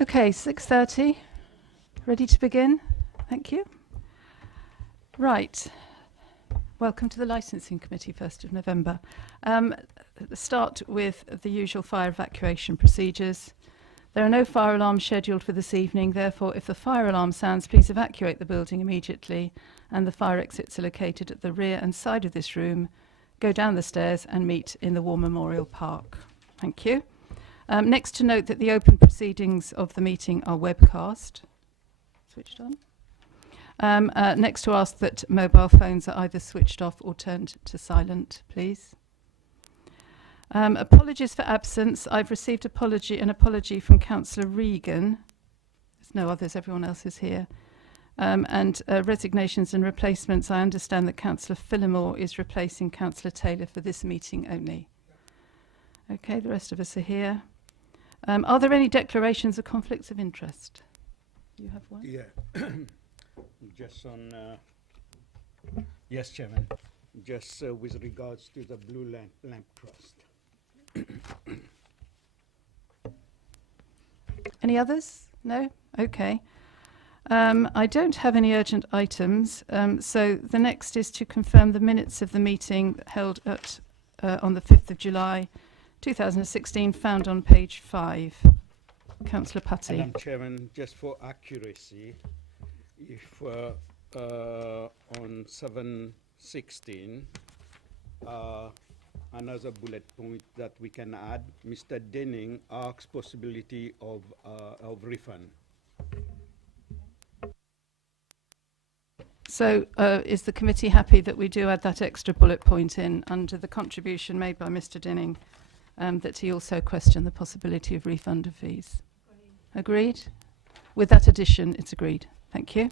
Okay, 6:30. Ready to begin? Thank you. Right. Welcome to the Licensing Committee, 1st of November. Start with the usual fire evacuation procedures. There are no fire alarms scheduled for this evening. Therefore, if the fire alarm sounds, please evacuate the building immediately, and the fire exits are located at the rear and side of this room. Go down the stairs and meet in the War Memorial Park. Thank you. Next, to note that the open proceedings of the meeting are webcast. Switched on. Next, to ask that mobile phones are either switched off or turned to silent, please. Apologies for absence. I've received an apology from Councillor Regan. There's no others, everyone else is here. And resignations and replacements. I understand that Councillor Phillimore is replacing Councillor Taylor for this meeting only. Okay, the rest of us are here. Are there any declarations of conflicts of interest? You have one? Yeah. Just on, yes, Chairman. Just with regards to the Blue Lamp Trust. Any others? No? Okay. I don't have any urgent items, so the next is to confirm the minutes of the meeting held at on the 5th of July 2016, found on page 5. Councillor Putty. Madam Chairman, just for accuracy, if on 7/16, another bullet point that we can add, Mr. Denning asks possibility of refund. So is the committee happy that we do add that extra bullet point in under the contribution made by Mr. Denning, that he also questioned the possibility of refund of fees? Agreed? With that addition, it's agreed. Thank you.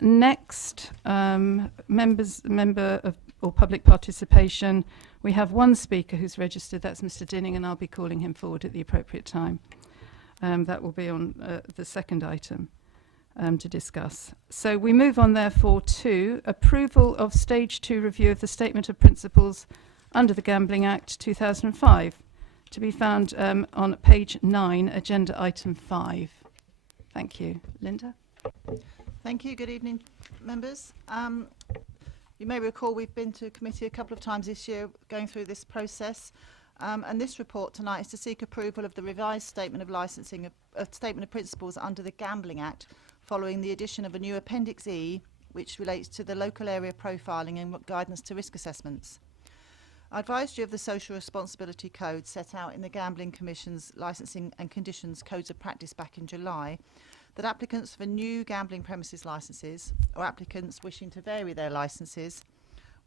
Next, member of or public participation. We have one speaker who's registered. That's Mr. Dinning, and I'll be calling him forward at the appropriate time. That will be on the second item to discuss. So we move on, therefore, to approval of Stage 2 review of the Statement of Principles under the Gambling Act 2005, to be found on page 9, agenda item 5. Thank you. Linda? Thank you. Good evening, members. You may recall we've been to committee a couple of times this year going through this process, and this report tonight is to seek approval of the revised Statement of Licensing, Statement of Principles under the Gambling Act, following the addition of a new Appendix E, which relates to the local area profiling and guidance to risk assessments. I advised you of the Social Responsibility Code set out in the Gambling Commission's Licensing and Conditions Codes of Practice back in July, that applicants for new gambling premises licences or applicants wishing to vary their licences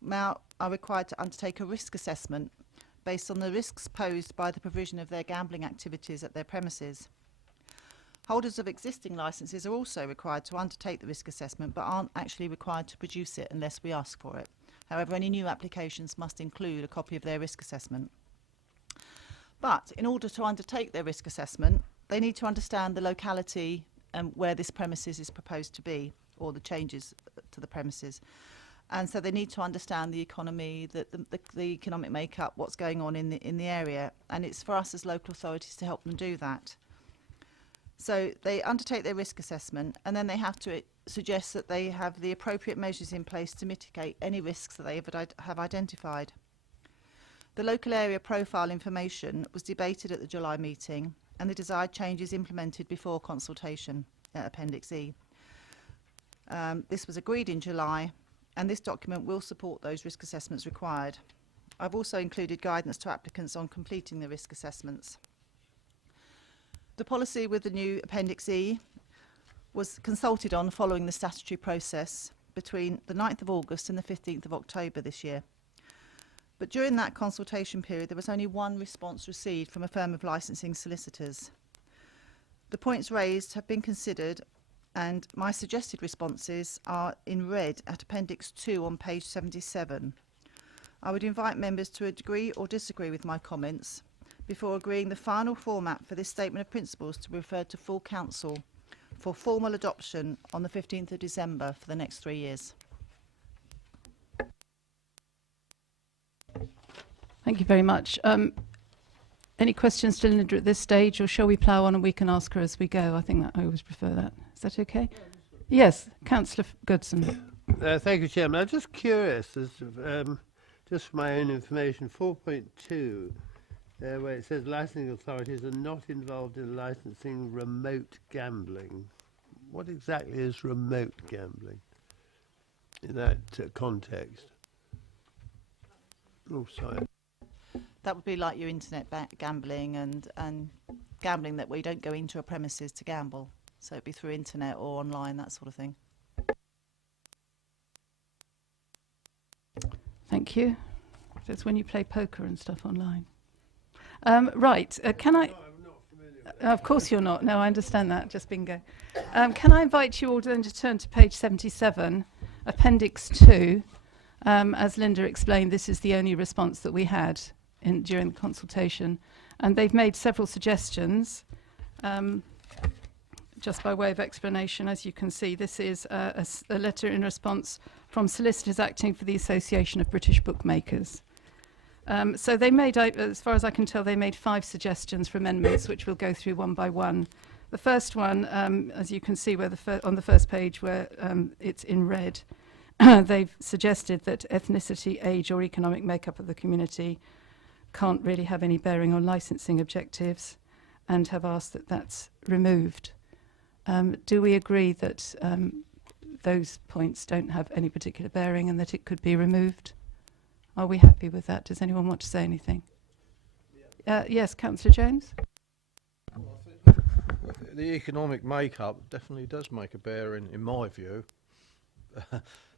now are required to undertake a risk assessment based on the risks posed by the provision of their gambling activities at their premises. Holders of existing licences are also required to undertake the risk assessment but aren't actually required to produce it unless we ask for it. However, any new applications must include a copy of their risk assessment. But in order to undertake their risk assessment, they need to understand the locality where this premises is proposed to be, or the changes to the premises. And so they need to understand the economy, the economic makeup, what's going on in the area. And it's for us as local authorities to help them do that. So they undertake their risk assessment, and then they have to suggest that they have the appropriate measures in place to mitigate any risks that they have identified. The local area profile information was debated at the July meeting, and the desired changes implemented before consultation at Appendix E. This was agreed in July, and this document will support those risk assessments required. I've also included guidance to applicants on completing the risk assessments. The policy with the new Appendix E was consulted on following the statutory process between the 9th of August and the 15th of October this year. But during that consultation period, there was only one response received from a firm of licensing solicitors. The points raised have been considered, and my suggested responses are in red at Appendix 2 on page 77. I would invite members to agree or disagree with my comments before agreeing the final format for this Statement of Principles to be referred to full Council for formal adoption on the 15th of December for the next 3 years. Thank you very much. Any questions to Linda at this stage, or shall we plough on and we can ask her as we go? I think that I always prefer that. Is that okay? Yes, Councillor Goodson. Thank you, Chairman. I'm just curious, just for my own information, 4.2, where it says licensing authorities are not involved in licensing remote gambling. What exactly is remote gambling in that context? Oh, sorry. That would be like your internet gambling and gambling that we don't go into a premises to gamble. So it'd be through internet or online, that sort of thing. Thank you. That's when you play poker and stuff online. Right, can I... No, I'm not familiar with Of course you're not. No, I understand that. Just bingo. Can I invite you all then to turn to page 77, Appendix 2. As Linda explained, this is the only response that we had during the consultation. And they've made several suggestions. Just by way of explanation, as you can see, this is a letter in response from solicitors acting for the Association of British Bookmakers. So they made, as far as I can tell, they made 5 suggestions for amendments, which we'll go through one by one. The first one, as you can see where on the first page where it's in red, they've suggested that ethnicity, age or economic makeup of the community can't really have any bearing on licensing objectives, and have asked that that's removed. Do we agree that those points don't have any particular bearing and that it could be removed? Are we happy with that? Does anyone want to say anything? Yes, Councillor Jones? Well, I think the economic makeup definitely does make a bearing, in my view.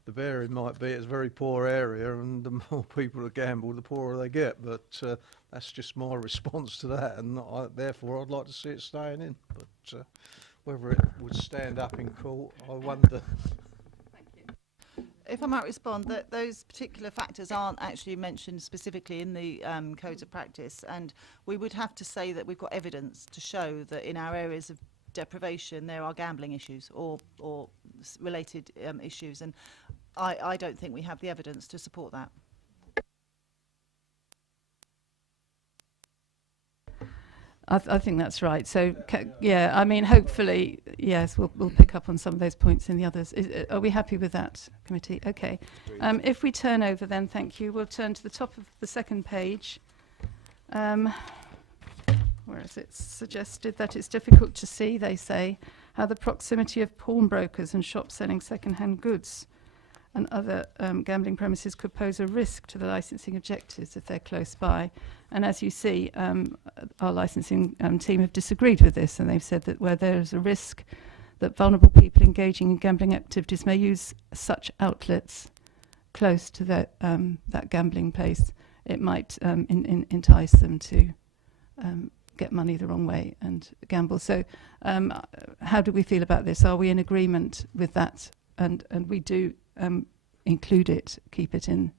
The bearing might be it's a very poor area, and the more people that gamble, the poorer they get. But that's just my response to that, and therefore I'd like to see it staying in. But whether it would stand up in court, I wonder. If I might respond, that those particular factors aren't actually mentioned specifically in the codes of practice, and we would have to say that we've got evidence to show that in our areas of deprivation there are gambling issues or related issues, and I don't think we have the evidence to support that. I think that's right. So, yeah, I mean, hopefully, yes, we'll pick up on some of those points in the others. Are we happy with that, committee? Okay. If we turn over then, thank you, we'll turn to the top of the second page. Where is it suggested that it's difficult to see, they say, how the proximity of pawnbrokers and shops selling second-hand goods and other gambling premises could pose a risk to the licensing objectives if they're close by. And as you see, our licensing team have disagreed with this, and they've said that where there is a risk that vulnerable people engaging in gambling activities may use such outlets close to that gambling place, it might entice them to get money the wrong way and gamble. So how do we feel about this? Are we in agreement with that? And we do include it, keep it in.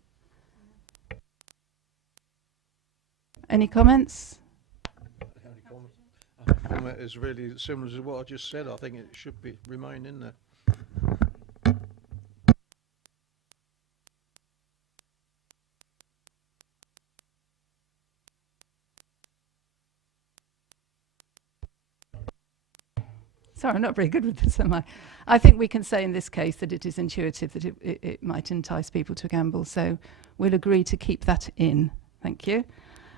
Any comments? The only comment is really similar to what I just said. I think it should remain in there. Sorry, I'm not very good with this, am I? I think we can say in this case that it is intuitive that it might entice people to gamble, so we'll agree to keep that in. Thank you.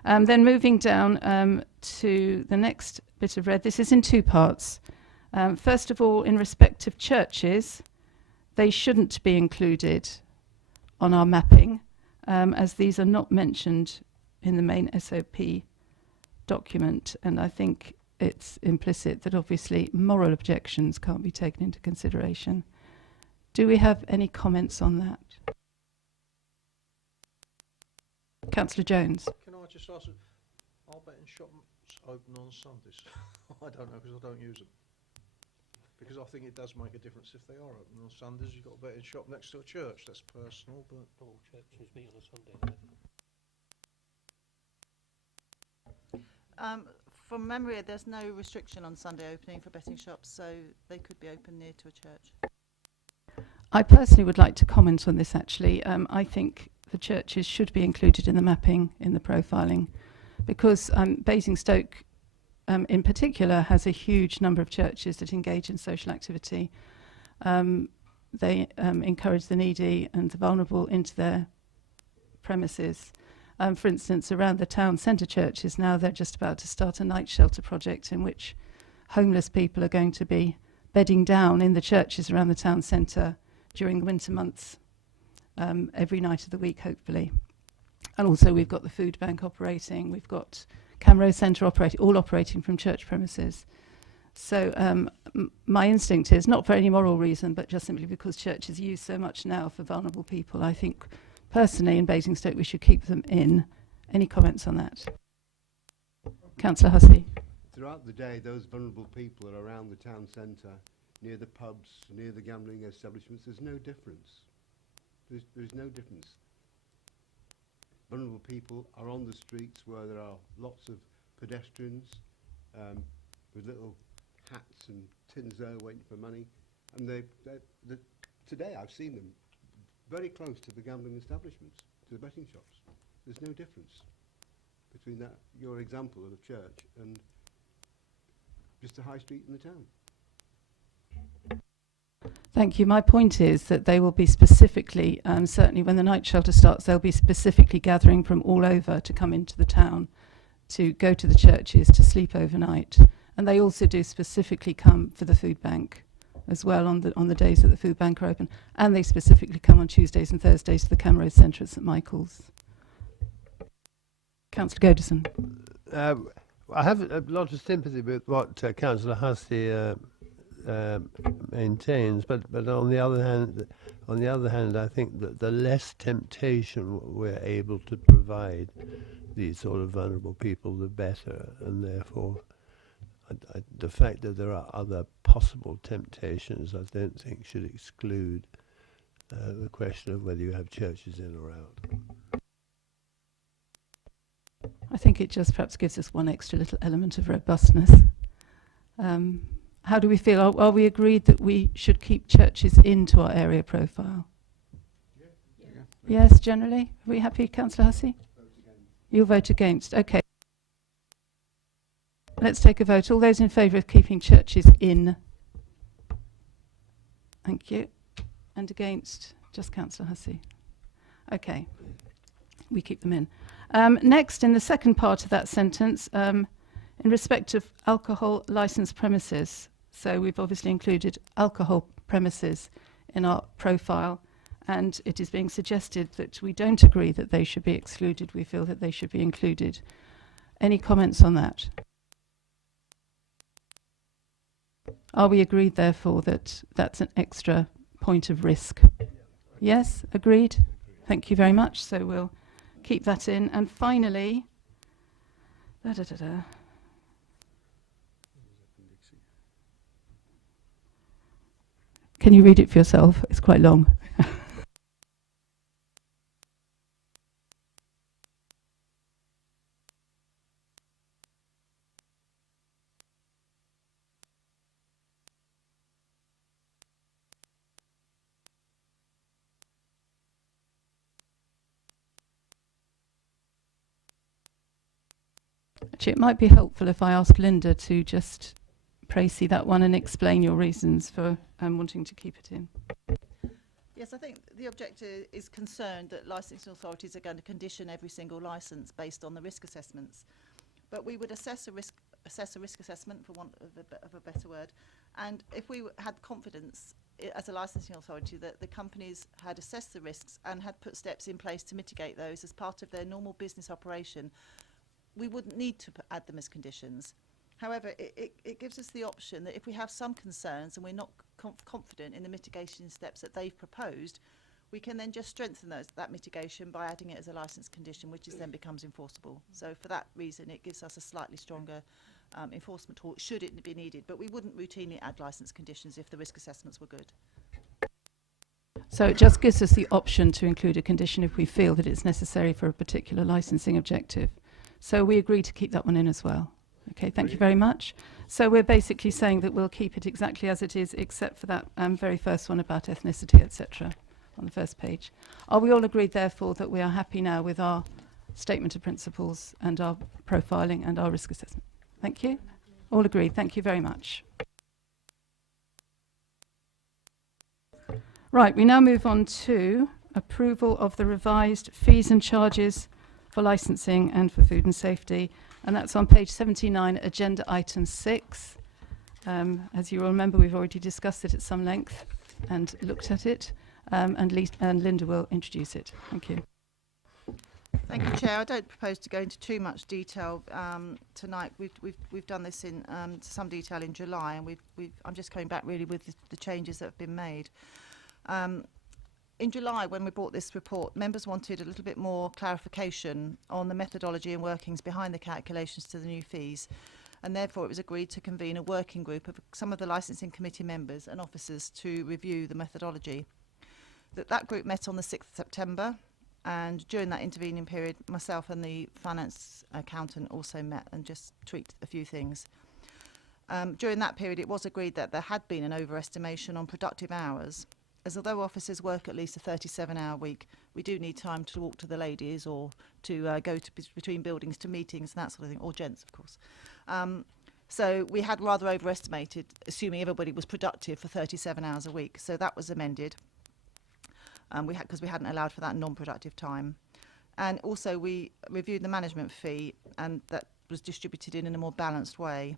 Then moving down to the next bit of red. This is in 2 parts. First of all, in respect of churches, they shouldn't be included on our mapping, as these are not mentioned in the main SOP document, and I think it's implicit that obviously moral objections can't be taken into consideration. Do we have any comments on that? Councillor Jones. Can I just ask, are betting shops open on Sundays? I don't know, because I don't use them. Because I think it does make a difference if they are open on Sundays. You've got a betting shop next to a church. That's personal, but all churches meet on a Sunday. From memory, there's no restriction on Sunday opening for betting shops, so they could be open near to a church. I personally would like to comment on this, actually. I think the churches should be included in the mapping, in the profiling, because Basingstoke in particular has a huge number of churches that engage in social activity. They encourage the needy and the vulnerable into their premises. For instance, around the town centre churches now, they're just about to start a night shelter project in which homeless people are going to be bedding down in the churches around the town centre during the winter months, every night of the week, hopefully. And also we've got the food bank operating, we've got Camrose Centre operating, all operating from church premises. So my instinct is, not for any moral reason, but just simply because churches use so much now for vulnerable people, I think personally in Basingstoke we should keep them in. Any comments on that? Councillor Hussey. Throughout the day, those vulnerable people are around the town centre, near the pubs, near the gambling establishments. There's no difference. There's no difference. Vulnerable people are on the streets where there are lots of pedestrians with little hats and tins there waiting for money. And today I've seen them very close to the gambling establishments, to the betting shops. There's no difference between that, your example of a church, and just a high street in the town. Thank you. My point is that they will be specifically, certainly when the night shelter starts, they'll be specifically gathering from all over to come into the town, to go to the churches, to sleep overnight. And they also do specifically come for the food bank as well on the days that the food bank are open. And they specifically come on Tuesdays and Thursdays to the Camrose Centre at St Michael's. Councillor Godison. I have a lot of sympathy with what Councillor Hussey maintains, but on the other hand, I think that the less temptation we're able to provide these sort of vulnerable people, the better, and therefore, the fact that there are other possible temptations, I don't think should exclude the question of whether you have churches in or out. I think it just perhaps gives us one extra little element of robustness. How do we feel? Are we agreed that we should keep churches into our area profile? Yeah. Yes, generally. Are we happy, Councillor Hussey? You'll vote against. Okay. Let's take a vote. All those in favour of keeping churches in? Thank you. And against? Just Councillor Hussey. Okay. We keep them in. Next, in the second part of that sentence, in respect of alcohol licensed premises, so we've obviously included alcohol premises in our profile, and it is being suggested that we don't agree that they should be excluded. We feel that they should be included. Any comments on that? Are we agreed, therefore, that that's an extra point of risk? Yes, agreed? Thank you very much. So we'll keep that in. And finally, can you read it for yourself? It's quite long. Actually, it might be helpful if I ask Linda to just précis that one and explain your reasons for wanting to keep it in. Yes, I think the objector is concerned that licensing authorities are going to condition every single licence based on the risk assessments. But we would assess a risk assessment, for want of a better word, and if we had confidence as a licensing authority that the companies had assessed the risks and had put steps in place to mitigate those as part of their normal business operation, we wouldn't need to add them as conditions. However, it gives us the option that if we have some concerns and we're not confident in the mitigation steps that they've proposed, we can then just strengthen that mitigation by adding it as a licence condition, which is then becomes enforceable. So for that reason, it gives us a slightly stronger enforcement tool, should it be needed. But we wouldn't routinely add licence conditions if the risk assessments were good. So it just gives us the option to include a condition if we feel that it's necessary for a particular licensing objective. So we agree to keep that one in as well. Okay, thank you very much. So we're basically saying that we'll keep it exactly as it is, except for that very first one about ethnicity, etc., on the first page. Are we all agreed, therefore, that we are happy now with our statement of principles and our profiling and our risk assessment. Thank you. All agreed. Thank you very much. Right, we now move on to approval of the revised fees and charges for licensing and for food and safety, and that's on page 79, agenda item 6. As you will remember, we've already discussed it at some length and looked at it, and Linda will introduce it. Thank you. Thank you, Chair. I don't propose to go into too much detail tonight. We've done this in some detail in July, and I'm just coming back really with the changes that have been made. In July, when we brought this report, members wanted a little bit more clarification on the methodology and workings behind the calculations to the new fees, and therefore it was agreed to convene a working group of some of the licensing committee members and officers to review the methodology. That group met on the 6th of September, and during that intervening period, myself and the finance accountant also met and just tweaked a few things. During that period, it was agreed that there had been an overestimation on productive hours, as although officers work at least a 37-hour week, we do need time to walk to the ladies or to go to between buildings to meetings and that sort of thing, or gents, of course. So we had rather overestimated, assuming everybody was productive for 37 hours a week. So that was amended, because we hadn't allowed for that non-productive time. And also we reviewed the management fee, and that was distributed in a more balanced way.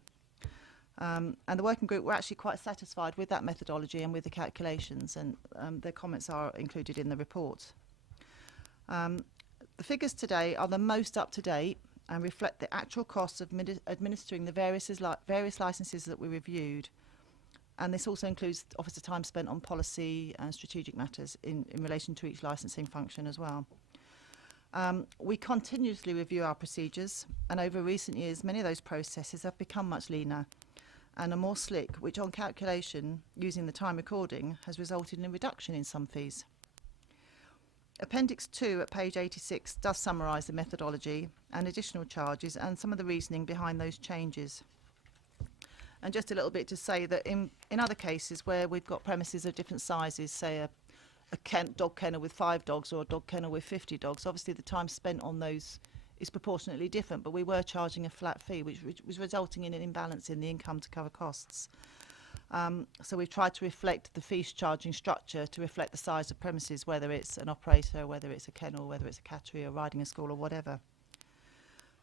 And the working group were actually quite satisfied with that methodology and with the calculations, and their comments are included in the report. The figures today are the most up-to-date and reflect the actual costs of administering the various licences that we reviewed. And this also includes officer time spent on policy and strategic matters in relation to each licensing function as well. We continuously review our procedures, and over recent years many of those processes have become much leaner and are more slick, which on calculation using the time recording has resulted in a reduction in some fees. Appendix 2 at page 86 does summarise the methodology and additional charges and some of the reasoning behind those changes. And just a little bit to say that in other cases where we've got premises of different sizes, say a dog kennel with 5 dogs or a dog kennel with 50 dogs, obviously the time spent on those is proportionately different, but we were charging a flat fee, which was resulting in an imbalance in the income to cover costs. So we've tried to reflect the fee charging structure to reflect the size of premises, whether it's an operator, whether it's a kennel, whether it's a cattery or riding a school or whatever.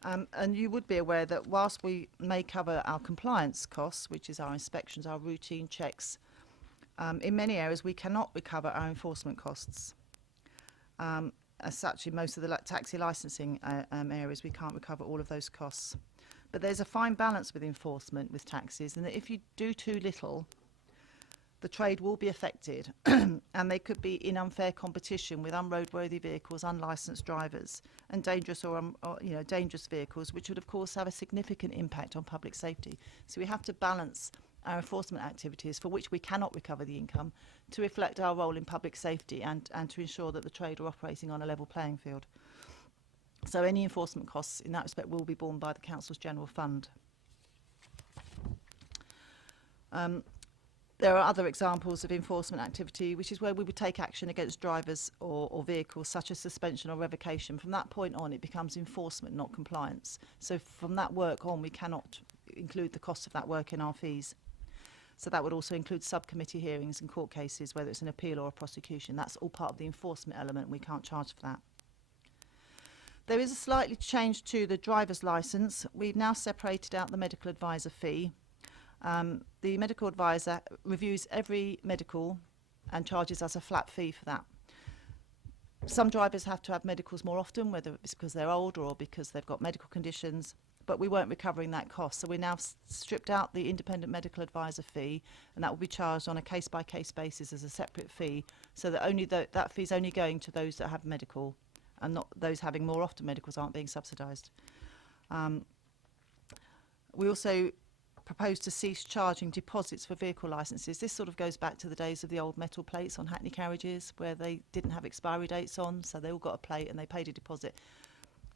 And you would be aware that whilst we may cover our compliance costs, which is our inspections, our routine checks, in many areas we cannot recover our enforcement costs. As such, in most of the taxi licensing areas, we can't recover all of those costs. But there's a fine balance with enforcement with taxis, and that if you do too little, the trade will be affected, and they could be in unfair competition with unroadworthy vehicles, unlicensed drivers, and dangerous dangerous vehicles, which would of course have a significant impact on public safety. So we have to balance our enforcement activities, for which we cannot recover the income, to reflect our role in public safety and to ensure that the trade are operating on a level playing field. So any enforcement costs in that respect will be borne by the Council's General Fund. There are other examples of enforcement activity, which is where we would take action against drivers or vehicles, such as suspension or revocation. From that point on, it becomes enforcement, not compliance. So from that work on, we cannot include the cost of that work in our fees. So that would also include subcommittee hearings and court cases, whether it's an appeal or a prosecution. That's all part of the enforcement element. We can't charge for that. There is a slightly change to the driver's licence. We've now separated out the medical advisor fee. The medical advisor reviews every medical and charges us a flat fee for that. Some drivers have to have medicals more often, whether it's because they're older or because they've got medical conditions, but we weren't recovering that cost. So we now stripped out the independent medical advisor fee, and that will be charged on a case-by-case basis as a separate fee, so that only that fee is only going to those that have medical, and not those having more often medicals aren't being subsidised. We also propose to cease charging deposits for vehicle licences. This sort of goes back to the days of the old metal plates on Hackney carriages, where they didn't have expiry dates on, so they all got a plate and they paid a deposit.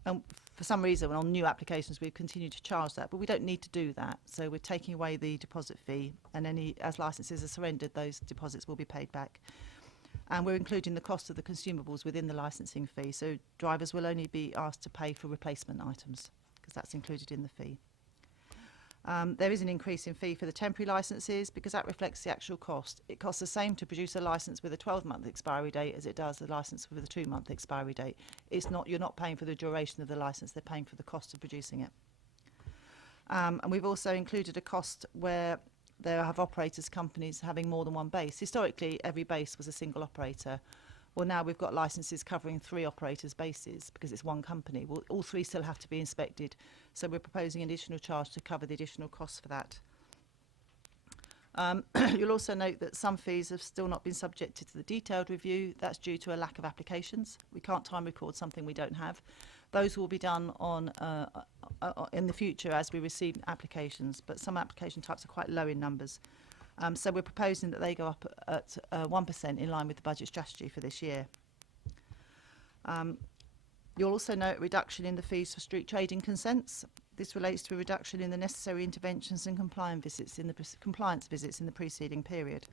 And for some reason, on new applications, we've continued to charge that, but we don't need to do that. So we're taking away the deposit fee, and as licences are surrendered, those deposits will be paid back. And we're including the cost of the consumables within the licensing fee, so drivers will only be asked to pay for replacement items, because that's included in the fee. There is an increase in fee for the temporary licences because that reflects the actual cost. It costs the same to produce a licence with a 12-month expiry date as it does a licence with a 2-month expiry date. You're not paying for the duration of the licence, they're paying for the cost of producing it. And we've also included a cost where there have operators companies having more than one base. Historically, every base was a single operator. Well, now we've got licences covering 3 operators' bases because it's one company. Well, all 3 still have to be inspected, so we're proposing an additional charge to cover the additional costs for that. You'll also note that some fees have still not been subjected to the detailed review. That's due to a lack of applications. We can't time record something we don't have. Those will be done on in the future as we receive applications, but some application types are quite low in numbers. So we're proposing that they go up at 1% in line with the budget strategy for this year. You'll also note a reduction in the fees for street trading consents. This relates to a reduction in the necessary interventions and compliance visits in the preceding period.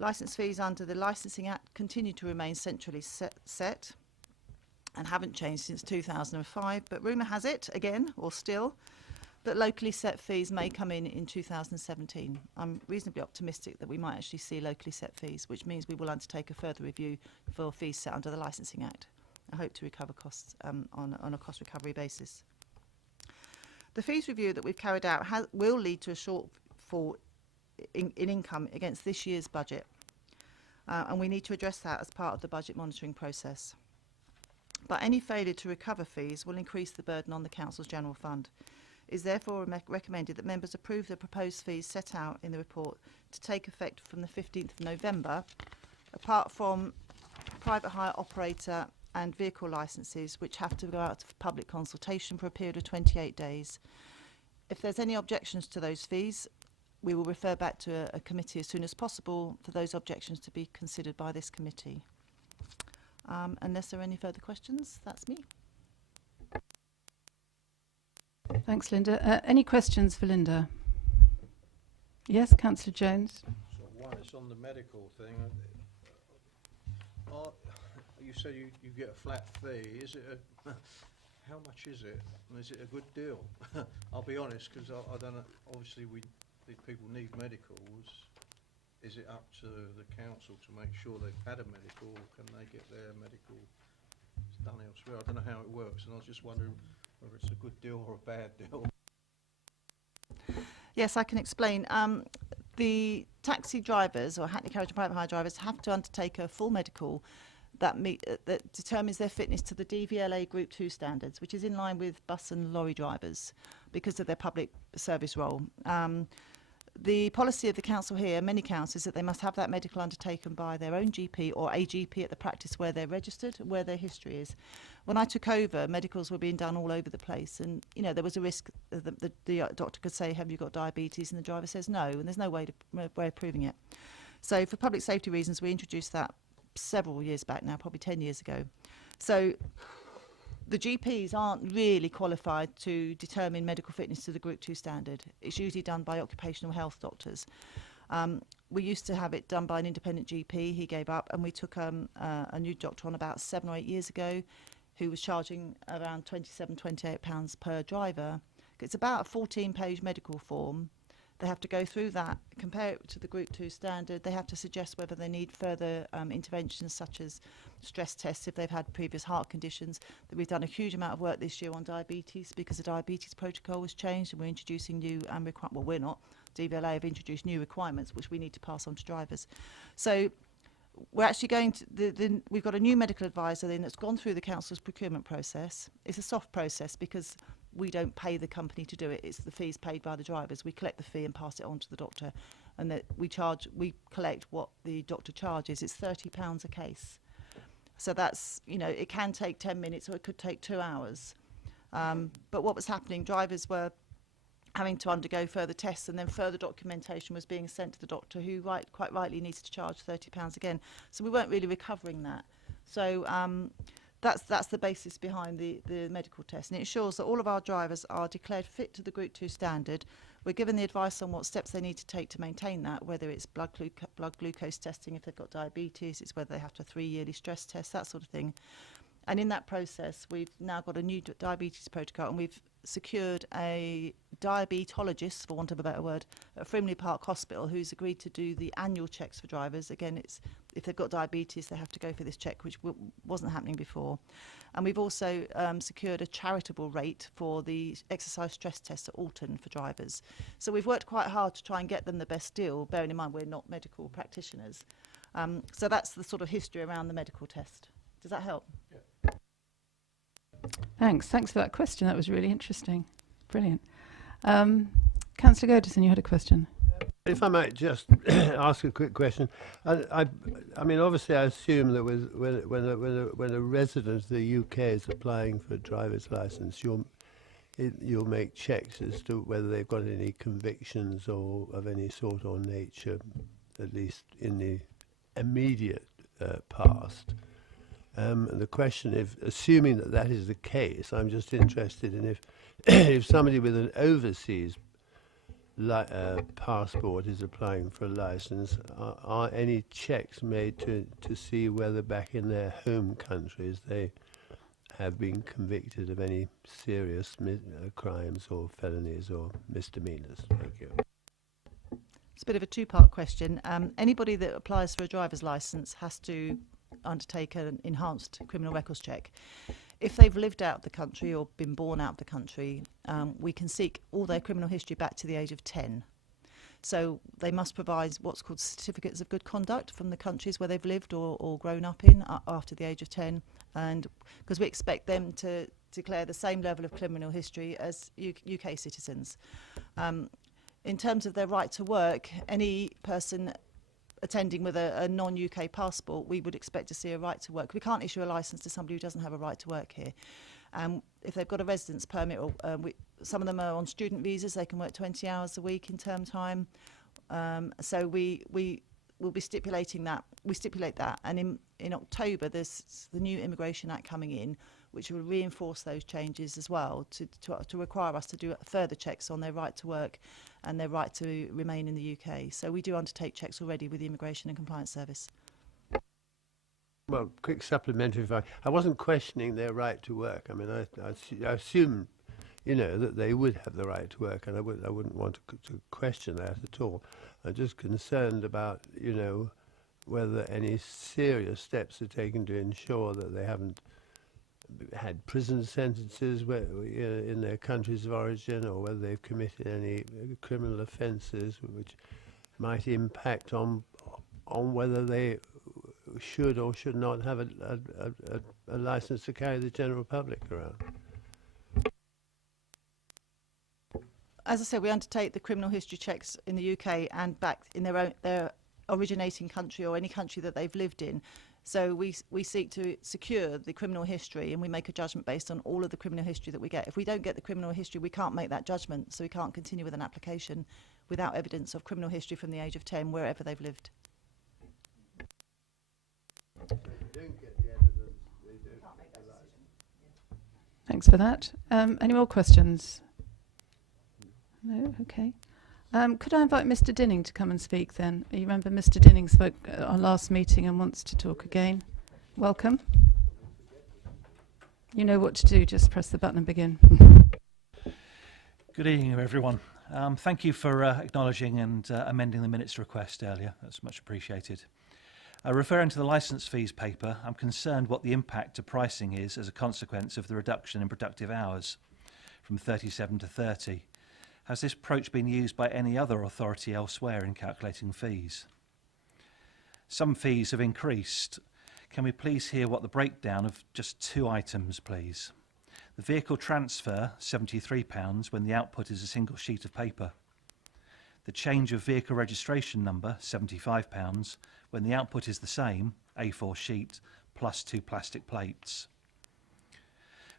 Licence fees under the Licensing Act continue to remain centrally set and haven't changed since 2005, but rumour has it, again, or still, that locally set fees may come in 2017. I'm reasonably optimistic that we might actually see locally set fees, which means we will undertake a further review for fees set under the Licensing Act. I hope to recover costs on a cost recovery basis. The fees review that we've carried out will lead to a shortfall in income against this year's budget, and we need to address that as part of the budget monitoring process. But any failure to recover fees will increase the burden on the Council's general fund. It is therefore recommended that members approve the proposed fees set out in the report to take effect from the 15th of November, apart from private hire operator and vehicle licences, which have to go out to public consultation for a period of 28 days. If there's any objections to those fees, we will refer back to a committee as soon as possible for those objections to be considered by this committee. Unless there are any further questions, that's me. Thanks, Linda. Any questions for Linda? Yes, Councillor Jones. So one is on the medical thing. You say you get a flat fee. Is it how much is it? And is it a good deal? I'll be honest, because I don't know. Obviously, people need medicals. Is it up to the council to make sure they've had a medical, or can they get their medical done elsewhere? I don't know how it works, and I was just wondering whether it's a good deal or a bad deal. Yes, I can explain. The taxi drivers or Hackney Carriage and Private Hire drivers have to undertake a full medical that determines their fitness to the DVLA Group 2 standards, which is in line with bus and lorry drivers because of their public service role. The policy of the council here, many councils, is that they must have that medical undertaken by their own GP or a GP at the practice where they're registered, where their history is. When I took over, medicals were being done all over the place, and there was a risk that the doctor could say, "Have you got diabetes?" and the driver says no, and there's no way of proving it. So for public safety reasons, we introduced that several years back now, probably 10 years ago. So the GPs aren't really qualified to determine medical fitness to the Group 2 standard. It's usually done by occupational health doctors. We used to have it done by an independent GP. He gave up, and we took a new doctor on about 7 or 8 years ago who was charging around £27, £28 per driver. It's about a 14-page medical form. They have to go through that, compare it to the Group 2 standard. They have to suggest whether they need further interventions such as stress tests if they've had previous heart conditions. That we've done a huge amount of work this year on diabetes because the diabetes protocol was changed and we're introducing new requirements. Well, we're not. DVLA have introduced new requirements which we need to pass on to drivers. So we're actually going to, we've got a new medical advisor then that's gone through the council's procurement process. It's a soft process because we don't pay the company to do it. It's the fees paid by the drivers. We collect the fee and pass it on to the doctor, and that we collect what the doctor charges. It's £30 a case. So that's, it can take 10 minutes or it could take 2 hours. But what was happening, drivers were having to undergo further tests, and then further documentation was being sent to the doctor, who quite rightly needs to charge £30 again. So we weren't really recovering that. So that's the basis behind the medical test, and it ensures that all of our drivers are declared fit to the Group 2 standard. We're given the advice on what steps they need to take to maintain that, whether it's blood glucose testing if they've got diabetes, it's whether they have to 3 yearly stress test, that sort of thing. And in that process, we've now got a new diabetes protocol, and we've secured a diabetologist, for want of a better word, at Frimley Park Hospital, who's agreed to do the annual checks for drivers. Again, it's if they've got diabetes, they have to go for this check, which wasn't happening before. And we've also secured a charitable rate for the exercise stress test at Alton for drivers. So we've worked quite hard to try and get them the best deal, bearing in mind we're not medical practitioners. So that's the sort of history around the medical test. Does that help? Thanks for that question. That was really interesting. Brilliant. Councillor Godison, you had a question. If I might just ask a quick question. I mean, obviously, I assume that when a resident of the UK is applying for a driver's licence, you'll make checks as to whether they've got any convictions or of any sort or nature, at least in the immediate past. And the question, assuming that is the case, I'm just interested in if somebody with an overseas passport is applying for a license, are any checks made to see whether back in their home countries they have been convicted of any serious crimes or felonies or misdemeanors? Thank you. It's a bit of a two-part question. Anybody that applies for a driver's licence has to undertake an enhanced criminal records check. If they've lived out of the country or been born out of the country, we can seek all their criminal history back to the age of 10. So they must provide what's called certificates of good conduct from the countries where they've lived or grown up in after the age of 10, and because we expect them to declare the same level of criminal history as UK citizens. In terms of their right to work, any person attending with a non-UK passport, we would expect to see a right to work. We can't issue a licence to somebody who doesn't have a right to work here. If they've got a residence permit, or some of them are on student visas, they can work 20 hours a week in term time. So we will be stipulating that. We stipulate that, and in October there's the new Immigration Act coming in, which will reinforce those changes as well to require us to do further checks on their right to work and their right to remain in the UK. So we do undertake checks already with the Immigration and Compliance Service. Well, quick supplementary. I wasn't questioning their right to work. I mean, I assume, that they would have the right to work, and I wouldn't want to question that at all. I'm just concerned about, whether any serious steps are taken to ensure that they haven't had prison sentences in their countries of origin, or whether they've committed any criminal offences which might impact on whether they should or should not have a licence to carry the general public around. As I said, we undertake the criminal history checks in the UK and back in their originating country or any country that they've lived in. So we seek to secure the criminal history, and we make a judgment based on all of the criminal history that we get. If we don't get the criminal history, we can't make that judgment, so we can't continue with an application without evidence of criminal history from the age of 10, wherever they've lived. Thanks for that. Any more questions? No? Okay. Could I invite Mr. Dinning to come and speak then? You remember Mr. Dinning spoke at our last meeting and wants to talk again. Welcome. You know what to do, just press the button and begin. Good evening, everyone. Thank you for acknowledging and amending the minutes request earlier. That's much appreciated. Referring to the licence fees paper, I'm concerned what the impact to pricing is as a consequence of the reduction in productive hours from 37 to 30. Has this approach been used by any other authority elsewhere in calculating fees? Some fees have increased. Can we please hear what the breakdown of just two items, please? The vehicle transfer, £73, when the output is a single sheet of paper. The change of vehicle registration number, £75, when the output is the same, A4 sheet, plus 2 plastic plates.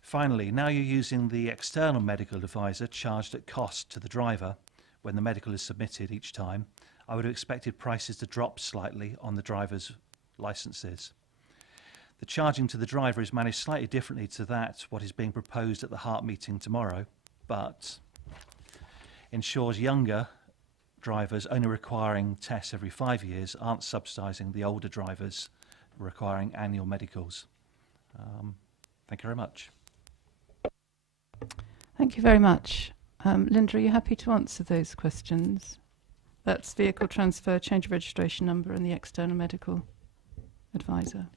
Finally, now you're using the external medical advisor charged at cost to the driver when the medical is submitted each time. I would have expected prices to drop slightly on the driver's licences. The charging to the driver is managed slightly differently to what is being proposed at the Heart meeting tomorrow, but ensures younger drivers only requiring tests every 5 years aren't subsidising the older drivers requiring annual medicals. Thank you very much. Thank you very much. Linda, are you happy to answer those questions? That's vehicle transfer, change of registration number, and the external medical advisor.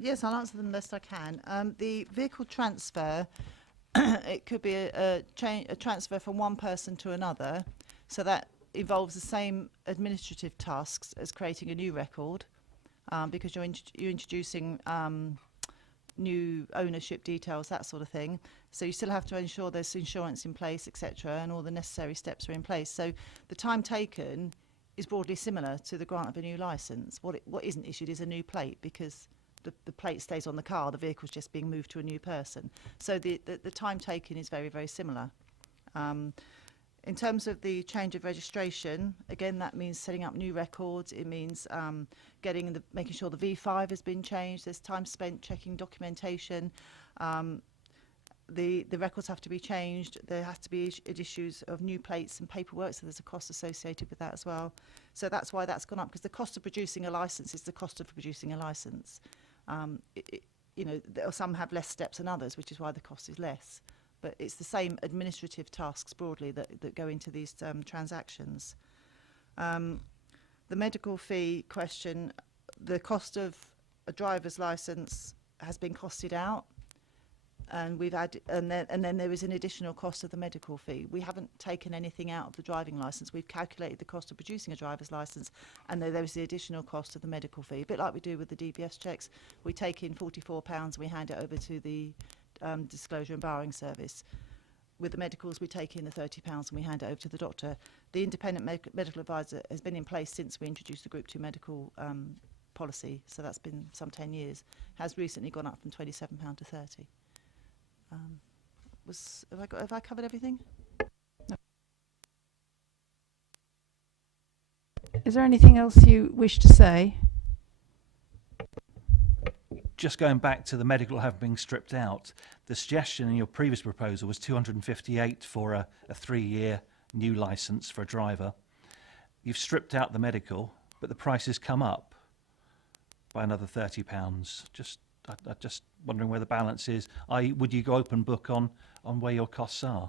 Yes, I'll answer them the best I can. The vehicle transfer, it could be a transfer from one person to another, so that involves the same administrative tasks as creating a new record, because you're introducing new ownership details, that sort of thing. So you still have to ensure there's insurance in place, etc., and all the necessary steps are in place. So the time taken is broadly similar to the grant of a new licence. What isn't issued is a new plate, because the plate stays on the car, the vehicle's just being moved to a new person. So the time taken is very, very similar. In terms of the change of registration, again, that means setting up new records. It means making sure the V5 has been changed. There's time spent checking documentation. The records have to be changed. There has to be issues of new plates and paperwork, so there's a cost associated with that as well. So that's why that's gone up, because the cost of producing a licence is the cost of producing a licence. Some have less steps than others, which is why the cost is less. But it's the same administrative tasks broadly that go into these transactions. The medical fee question, the cost of a driver's licence has been costed out, and then there is an additional cost of the medical fee. We haven't taken anything out of the driving licence. We've calculated the cost of producing a driver's licence, and there is the additional cost of the medical fee. A bit like we do with the DBS checks, we take in £44, we hand it over to the disclosure and barring service. With the medicals, we take in the £30 and we hand it over to the doctor. The independent medical advisor has been in place since we introduced the Group 2 medical policy, so that's been some 10 years. Has recently gone up from £27 to £30. Have I covered everything? No. Is there anything else you wish to say? Just going back to the medical having been stripped out, the suggestion in your previous proposal was 258 for a 3-year new licence for a driver. You've stripped out the medical, but the price has come up by another £30. I'm just wondering where the balance is. Would you go open book on where your costs are?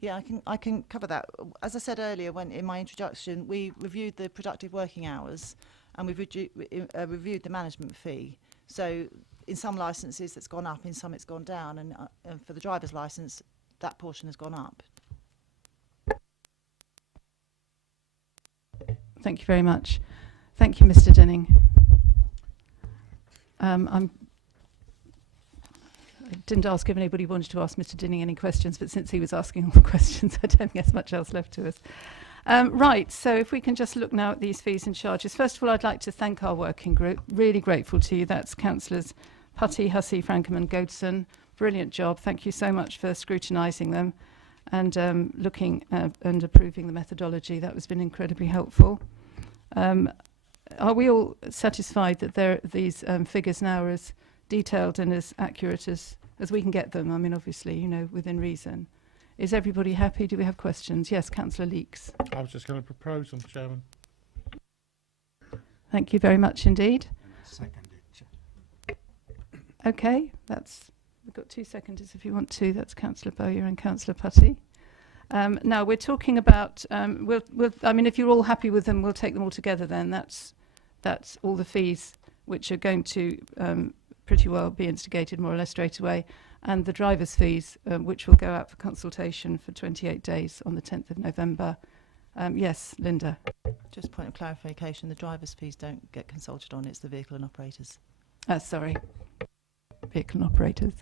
Yeah, I can cover that. As I said earlier, in my introduction, we reviewed the productive working hours, and we've reviewed the management fee. So in some licences it's gone up, in some it's gone down, and for the driver's licence, that portion has gone up. Thank you very much. Thank you, Mr. Denning. I didn't ask if anybody wanted to ask Mr. Dinning any questions, but since he was asking all the questions, I don't think there's much else left to us. Right, so if we can just look now at these fees and charges. First of all, I'd like to thank our working group. Really grateful to you. That's Councillors Putty, Hussey, Frankham and Goadson. Brilliant job. Thank you so much for scrutinising them and looking and approving the methodology. That has been incredibly helpful. Are we all satisfied that these figures now are as detailed and as accurate as we can get them? I mean, obviously, within reason. Is everybody happy? Do we have questions? Yes, Councillor Leeks. I was just going to propose them, Chairman. Thank you very much indeed. And I second it. Okay, we've got 2 seconders if you want to. That's Councillor Bowyer and Councillor Putty. Now we're talking about. I mean, if you're all happy with them, we'll take them all together. Then that's all the fees which are going to pretty well be instigated more or less straight away, and the driver's fees, which will go out for consultation for 28 days on the 10th of November. Yes, Linda. Just a point of clarification, the driver's fees don't get consulted on, it's the vehicle and operators. Sorry, vehicle and operators.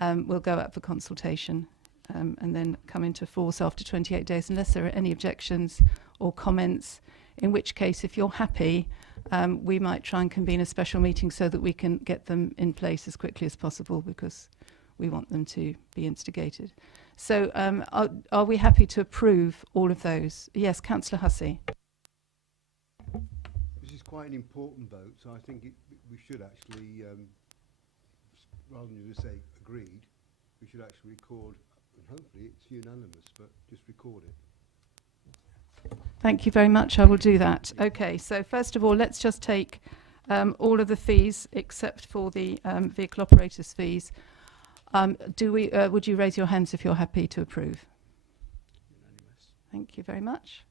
Will go out for consultation and then come into force after 28 days, unless there are any objections or comments, in which case, if you're happy, we might try and convene a special meeting so that we can get them in place as quickly as possible, because we want them to be instigated. So are we happy to approve all of those? Yes, Councillor Hussey. This is quite an important vote, so I think we should actually, rather than just say agreed, we should actually record, and hopefully it's unanimous, but just record it. Thank you very much. I will do that. Okay, so first of all, let's just take all of the fees except for the vehicle operators fees. Would you raise your hands if you're happy to approve? Unanimous. Thank you very much.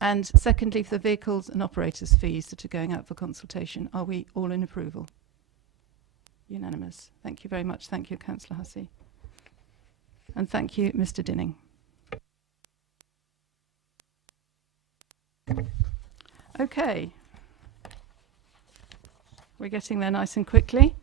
And secondly, for the vehicles and operators fees that are going out for consultation, are we all in approval? Unanimous. Thank you very much. Thank you, Councillor Hussey. And thank you, Mr. Dinning. Okay. We're getting there nice and quickly.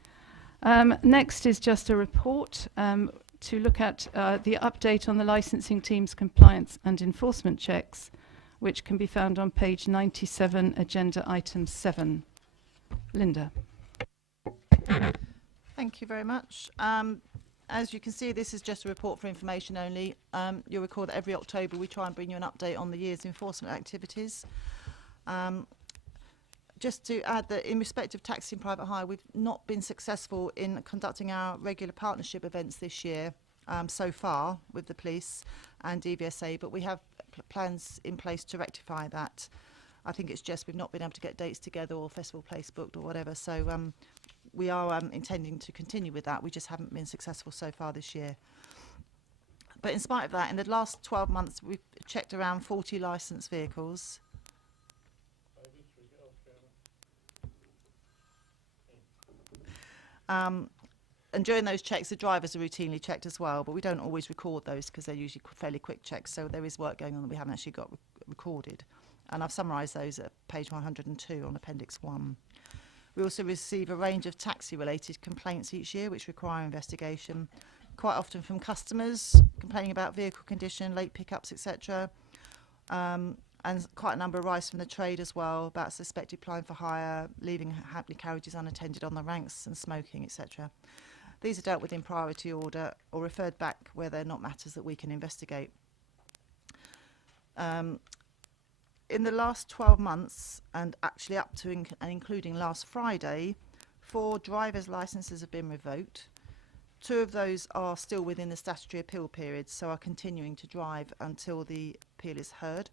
Next is just a report to look at the update on the licensing team's compliance and enforcement checks, which can be found on page 97, agenda item 7. Linda. Thank you very much. As you can see, this is just a report for information only. You'll recall that every October we try and bring you an update on the year's enforcement activities. Just to add that in respect of taxi and private hire, we've not been successful in conducting our regular partnership events this year so far with the police and DVSA, but we have plans in place to rectify that. I think it's just we've not been able to get dates together or festival place booked or whatever, so we are intending to continue with that. We just haven't been successful so far this year. But in spite of that, in the last 12 months, we've checked around 40 licensed vehicles. And during those checks, the drivers are routinely checked as well, but we don't always record those because they're usually fairly quick checks, so there is work going on that we haven't actually got recorded. And I've summarised those at page 102 on Appendix 1. We also receive a range of taxi-related complaints each year which require investigation, quite often from customers complaining about vehicle condition, late pickups, etc. And quite a number arise from the trade as well, about suspected plying for hire, leaving hackney carriages unattended on the ranks and smoking, etc. These are dealt with in priority order or referred back where they're not matters that we can investigate. In the last 12 months, and actually up to and including last Friday, 4 drivers' licences have been revoked. 2 of those are still within the statutory appeal period, so are continuing to drive until the appeal is heard.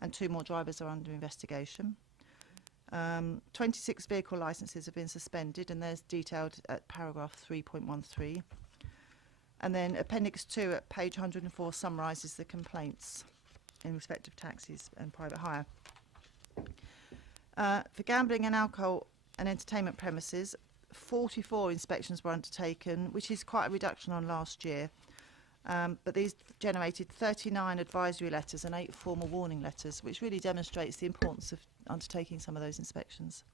And 2 more drivers are under investigation. 26 vehicle licences have been suspended, and there's detailed at paragraph 3.13. And then Appendix 2 at page 104 summarises the complaints in respect of taxis and private hire. For gambling and alcohol and entertainment premises, 44 inspections were undertaken, which is quite a reduction on last year. But these generated 39 advisory letters and 8 formal warning letters, which really demonstrates the importance of undertaking some of those inspections.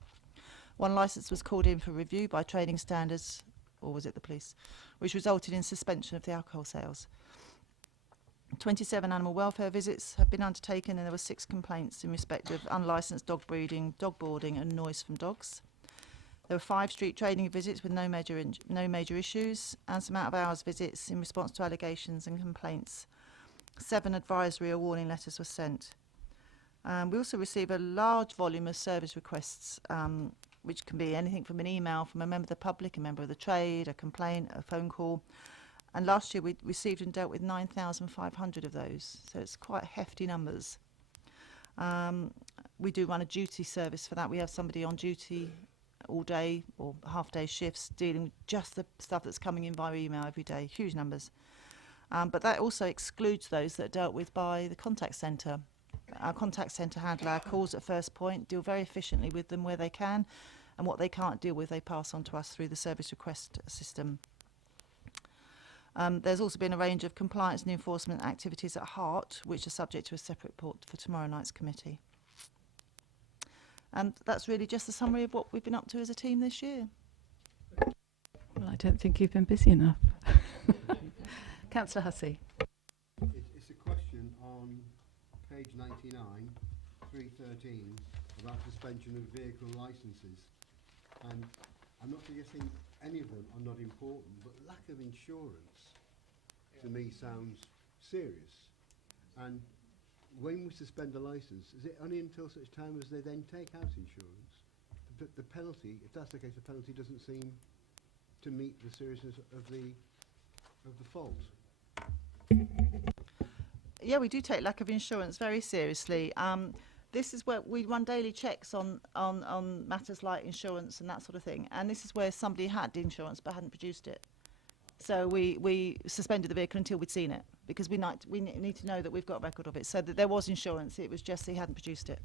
1 licence was called in for review by Trading Standards, or was it the police, which resulted in suspension of the alcohol sales. 27 animal welfare visits have been undertaken, and there were 6 complaints in respect of unlicensed dog breeding, dog boarding and noise from dogs. There were 5 street trading visits with no major issues, and some out-of-hours visits in response to allegations and complaints. 7 advisory or warning letters were sent. We also receive a large volume of service requests, which can be anything from an email from a member of the public, a member of the trade, a complaint, a phone call. And last year we received and dealt with 9,500 of those, so it's quite hefty numbers. We do run a duty service for that. We have somebody on duty all day or half-day shifts dealing with just the stuff that's coming in via email every day, huge numbers. But that also excludes those that are dealt with by the contact centre. Our contact centre handle our calls at first point, deal very efficiently with them where they can, and what they can't deal with they pass on to us through the service request system. There's also been a range of compliance and enforcement activities at heart, which are subject to a separate report for tomorrow night's committee. And that's really just a summary of what we've been up to as a team this year. Well, I don't think you've been busy enough. Councillor Hussey. It's a question on page 99, 313, about suspension of vehicle licences. And I'm not suggesting any of them are not important, but lack of insurance to me sounds serious. And when we suspend a licence, is it only until such time as they then take out insurance? The penalty, if that's the case, the penalty doesn't seem to meet the seriousness of the fault. Yeah, we do take lack of insurance very seriously. This is where we run daily checks on matters like insurance and that sort of thing. And this is where somebody had insurance but hadn't produced it. So we suspended the vehicle until we'd seen it, because we need to know that we've got a record of it. So that there was insurance, it was just he hadn't produced it.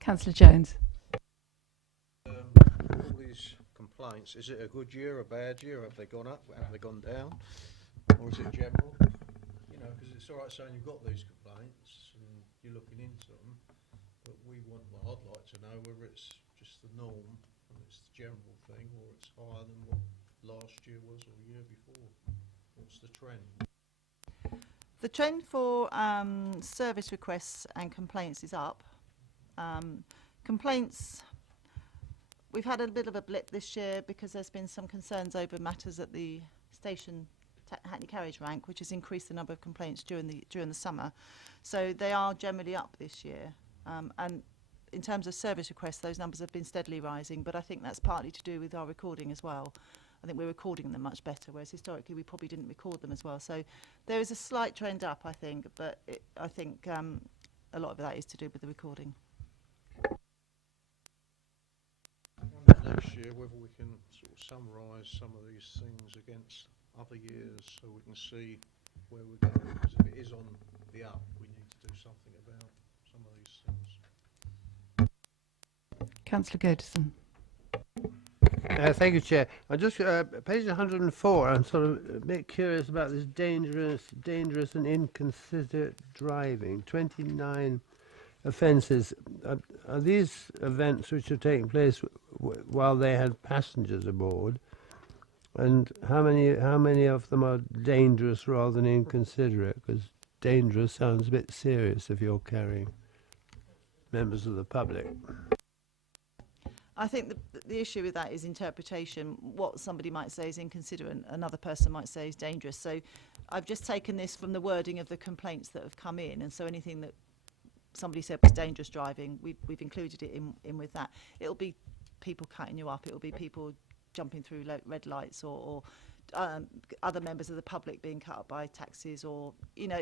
Councillor Jones. All these complaints, is it a good year, a bad year? Have they gone up? Have they gone down? Or is it general? You know, because it's all right saying you've got these complaints and you're looking into them, but I'd like to know whether it's just the norm and it's the general thing, or it's higher than what last year was or the year before. What's the trend? The trend for service requests and complaints is up. Complaints, we've had a bit of a blip this year because there's been some concerns over matters at the station Hackney Carriage rank, which has increased the number of complaints during the summer. So they are generally up this year. And in terms of service requests, those numbers have been steadily rising, but I think that's partly to do with our recording as well. I think we're recording them much better, whereas historically we probably didn't record them as well. So there is a slight trend up, I think, but I think a lot of that is to do with the recording. Next year, whether we can sort of summarise some of these things against other years so we can see where we're going, because if it is on the up, we need to do something about some of these things. Councillor Godison. Thank you, Chair. I just page 104. I'm sort of a bit curious about this dangerous and inconsiderate driving. 29 offences. Are these events which have taken place while they had passengers aboard? And how many of them are dangerous rather than inconsiderate? Because dangerous sounds a bit serious if you're carrying members of the public. I think the issue with that is interpretation. What somebody might say is inconsiderate, another person might say is dangerous. So I've just taken this from the wording of the complaints that have come in, and so anything that somebody said was dangerous driving, we've included it in with that. It'll be people cutting you up, it'll be people jumping through red lights, or other members of the public being cut up by taxis, or, you know,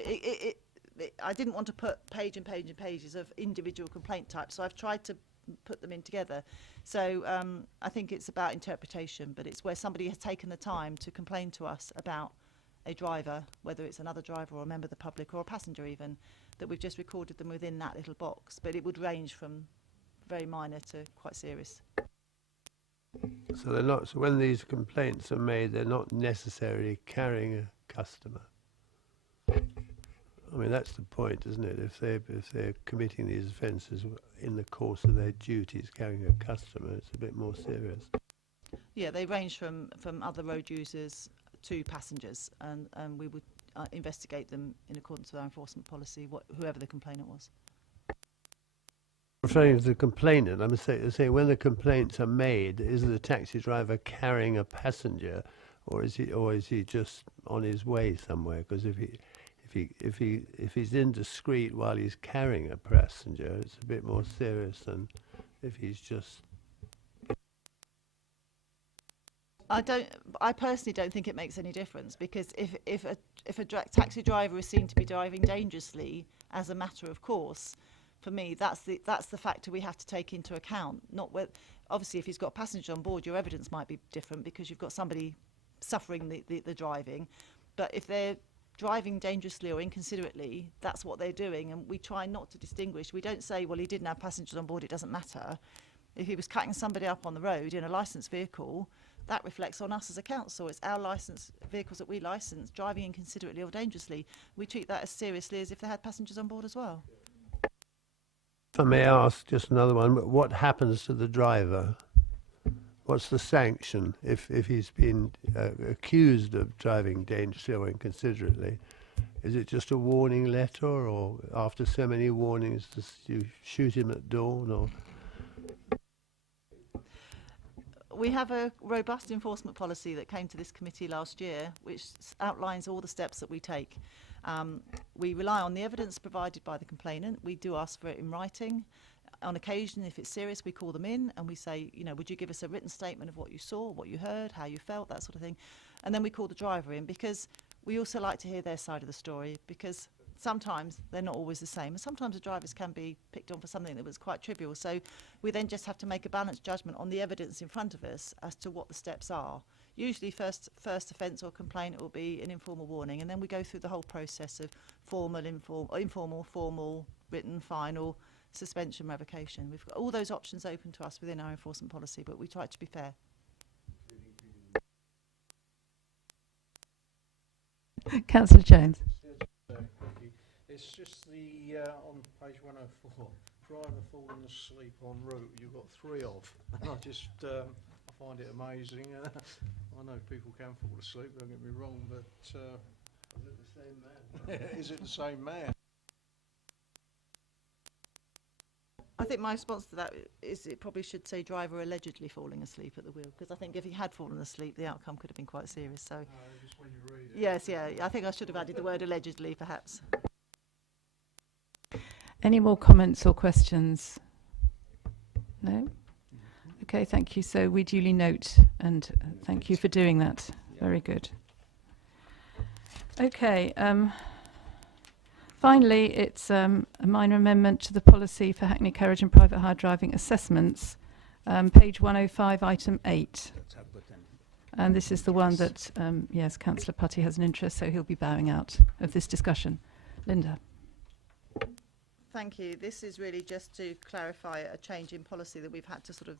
I didn't want to put page and page and pages of individual complaint types, so I've tried to put them in together. So I think it's about interpretation, but it's where somebody has taken the time to complain to us about a driver, whether it's another driver or a member of the public or a passenger even, that we've just recorded them within that little box. But it would range from very minor to quite serious. So they're not. So when these complaints are made, they're not necessarily carrying a customer. I mean, that's the point, isn't it? If they're committing these offences in the course of their duties, carrying a customer, it's a bit more serious. Yeah, they range from other road users to passengers, and we would investigate them in accordance with our enforcement policy, whoever the complainant was. Referring to the complainant, I'm saying when the complaints are made, is the taxi driver carrying a passenger, or is he just on his way somewhere? Because if he's indiscreet while he's carrying a passenger, it's a bit more serious than if he's just. I personally don't think it makes any difference, because if a taxi driver is seen to be driving dangerously as a matter of course, for me that's the factor we have to take into account. Not whether, obviously, if he's got passengers on board, your evidence might be different because you've got somebody suffering the driving, but if they're driving dangerously or inconsiderately, that's what they're doing, and we try not to distinguish. We don't say, well, he didn't have passengers on board, it doesn't matter. If he was cutting somebody up on the road in a licensed vehicle, that reflects on us as a council. It's our licensed vehicles that we license, driving inconsiderately or dangerously. We treat that as seriously as if they had passengers on board as well. If I may ask just another one, what happens to the driver? What's the sanction if he's been accused of driving dangerously or inconsiderately? Is it just a warning letter, or after so many warnings, you shoot him at dawn? Or We have a robust enforcement policy that came to this committee last year, which outlines all the steps that we take. We rely on the evidence provided by the complainant. We do ask for it in writing. On occasion, if it's serious, we call them in and we say, you know, would you give us a written statement of what you saw, what you heard, how you felt, that sort of thing. And then we call the driver in, because we also like to hear their side of the story, because sometimes they're not always the same. And sometimes the drivers can be picked on for something that was quite trivial. So we then just have to make a balanced judgment on the evidence in front of us as to what the steps are. Usually first offence or complaint will be an informal warning, and then we go through the whole process of formal, informal, formal, written, final, suspension, revocation. We've got all those options open to us within our enforcement policy, but we try to be fair. Councillor Jones. It's just the, on page 104, driver falling asleep en route, you've got 3 of. And I just, I find it amazing. I know people can fall asleep, don't get me wrong, but Is it the same man? is it the same man? I think my response to that is it probably should say driver allegedly falling asleep at the wheel, because I think if he had fallen asleep, the outcome could have been quite serious. So, Just when you read it. yes, yeah, I think I should have added the word allegedly, perhaps. Any more comments or questions? No? Okay, thank you. So we duly note, and thank you for doing that. Very good. Okay. Finally, it's a minor amendment to the policy for Hackney Carriage and Private Hire Driving Assessments, page 105, item 8. And this is the one that, yes, Councillor Putty has an interest, so he'll be bowing out of this discussion. Linda. Thank you. This is really just to clarify a change in policy that we've had to sort of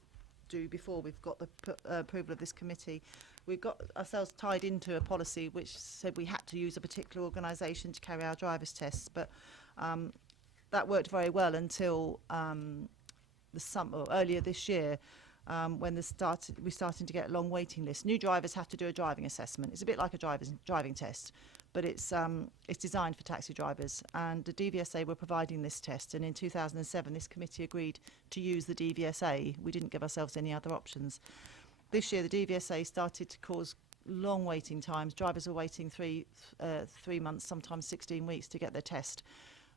do before we've got the approval of this committee. We've got ourselves tied into a policy which said we had to use a particular organisation to carry our driver's tests, but that worked very well until the summer, or earlier this year, when we're starting to get a long waiting list. New drivers have to do a driving assessment. It's a bit like a driver's driving test, but it's designed for taxi drivers, and the DVSA were providing this test, and in 2007 this committee agreed to use the DVSA. We didn't give ourselves any other options. This year the DVSA started to cause long waiting times. Drivers are waiting 3 months, sometimes 16 weeks to get their test.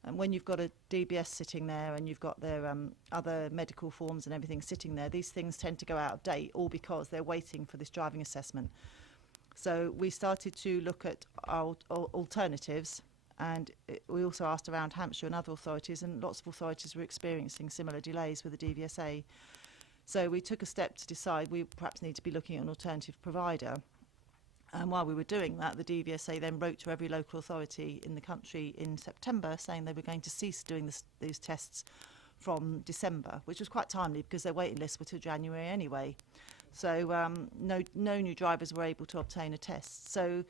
And when you've got a DBS sitting there and you've got their other medical forms and everything sitting there, these things tend to go out of date, all because they're waiting for this driving assessment. So we started to look at our alternatives, and we also asked around Hampshire and other authorities, and lots of authorities were experiencing similar delays with the DVSA. So we took a step to decide we perhaps need to be looking at an alternative provider. And while we were doing that, the DVSA then wrote to every local authority in the country in September saying they were going to cease doing these tests from December, which was quite timely because their waiting lists were till January anyway. So no new drivers were able to obtain a test. So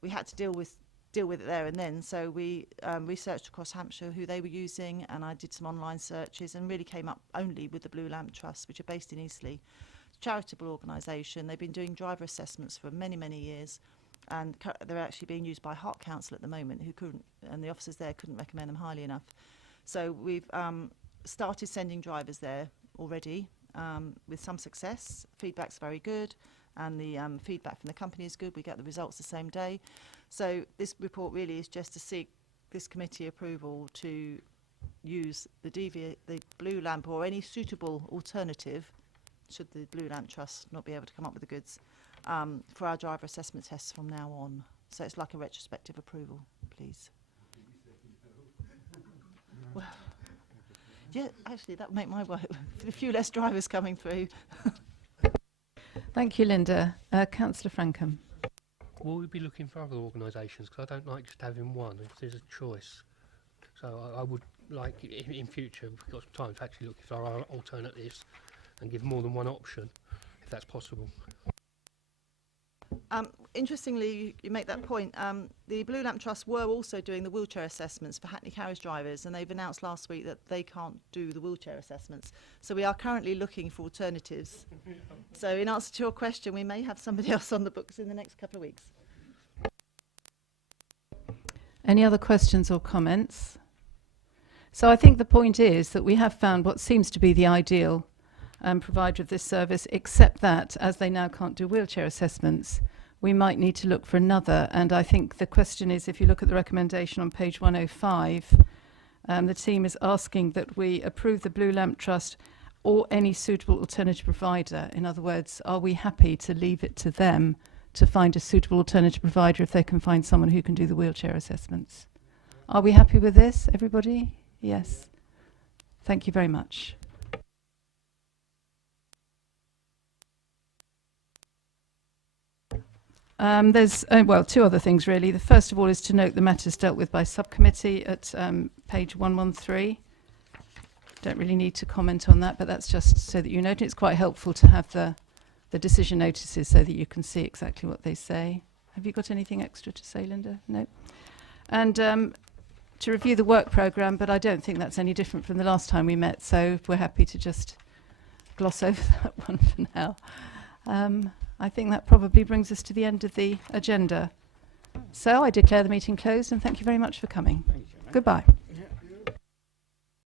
we had to deal with it there and then. So we researched across Hampshire who they were using, and I did some online searches and really came up only with the Blue Lamp Trust, which are based in Eastleigh. Charitable organisation. They've been doing driver assessments for many, many years, and they're actually being used by Hart Council at the moment, and the officers there couldn't recommend them highly enough. So we've started sending drivers there already with some success. Feedback's very good, and the feedback from the company is good. We get the results the same day. So this report really is just to seek this committee approval to use the Blue Lamp or any suitable alternative, should the Blue Lamp Trust not be able to come up with the goods, for our driver assessment tests from now on. So it's like a retrospective approval, please. Well, yeah, actually, that would make my work. A few less drivers coming through. Thank you, Linda. Councillor Frankham. Will we be looking for other organisations? Because I don't like just having one if there's a choice. So I would like, in future, if we've got some time, to actually look for our alternatives and give more than one option, if that's possible. Interestingly, you make that point. The Blue Lamp Trust were also doing the wheelchair assessments for Hackney carriage drivers, and they've announced last week that they can't do the wheelchair assessments. So we are currently looking for alternatives. So in answer to your question, we may have somebody else on the books in the next couple of weeks. Any other questions or comments? So I think the point is that we have found what seems to be the ideal provider of this service, except that as they now can't do wheelchair assessments, we might need to look for another. And I think the question is, if you look at the recommendation on page 105, the team is asking that we approve the Blue Lamp Trust or any suitable alternative provider. In other words, are we happy to leave it to them to find a suitable alternative provider if they can find someone who can do the wheelchair assessments? Are we happy with this, everybody? Yes. Thank you very much. There's, well, two other things really. The first of all is to note the matters dealt with by subcommittee at page 113. Don't really need to comment on that, but that's just so that you know. It's quite helpful to have the decision notices so that you can see exactly what they say. Have you got anything extra to say, Linda? No. And to review the work programme, but I don't think that's any different from the last time we met, so we're happy to just gloss over that one for now. I think that probably brings us to the end of the agenda. So I declare the meeting closed, and thank you very much for coming. Thank you. Goodbye.